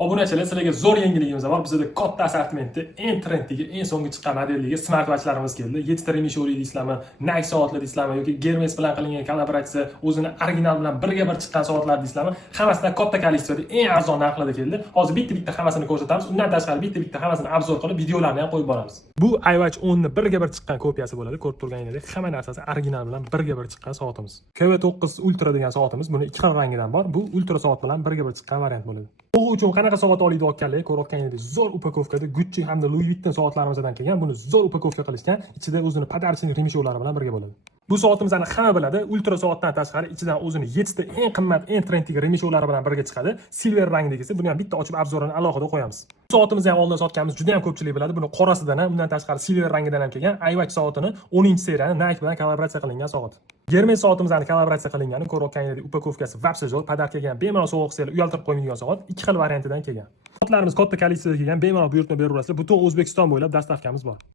Obunachilar, sizlarga zo'r yangiligimiz bor. Bizda katta assortimentda eng trendiga, eng so'nggi chiqqan modellarga smartwatchlarimiz keldi. 7 ta remishori deysizlarmi, Nike soatlar deysizlarmi yoki Hermes bilan qilingan kollaboratsiya, o'zini original bilan birga bir chiqqan soatlar deysizlarmi, hammasidan katta kolleksiyada eng arzon narxlarda keldi. Hozir bitta hammasini ko'rsatamiz. Undan tashqari bitta hammasini obzor qilib, videolarni ham qo'yib boramiz. Bu iWatch 10 ni birga bir chiqqan kopiyasi bo'ladi. Ko'rib turganingizdek, hamma narsasi original bilan birga bir chiqqan soatimiz. KV9 Ultra degan soatimiz. Buni ikki xil rangidan bor. Bu Ultra soat bilan birga bir chiqqan variant bo'ladi. Bu uchun qanaqa soat olib olganlar, ko'rayotganingizdek zo'r upakovkada Gucci hamda Louis Vuitton soatlarimizdan kelgan. Buni zo'r upakovka qilishgan. Ichida o'zini podarchnik remishorlari bilan birga bo'ladi. Bu soatimizni hamma biladi. Ultra soatdan tashqari ichidan o'zini 7 ta eng qimmat, eng trendy remishorlari bilan birga chiqadi. Silver rangdagisi. Buni ham bitta ochib obzorini alohida qo'yamiz. Soatimizni ham oldin sotganmiz, juda ham ko'pchilik biladi. Buni qorasidan ham, undan tashqari silver rangidan ham kelgan iWatch soatini 10-seriyani Nike bilan kollaboratsiya qilingan soat. Hermes soatimizni kollaboratsiya qilingani ko'rayotganingizdek upakovkasi vapsa jo'r, podarka kelgan, bemalol sovuq sel uyaltirib qo'ymaydigan soat, ikki xil variantidan kelgan. Soatlarimiz katta kolleksiyada kelgan, bemalol buyurtma berib olasizlar. Butun O'zbekiston bo'ylab dastavkamiz bor.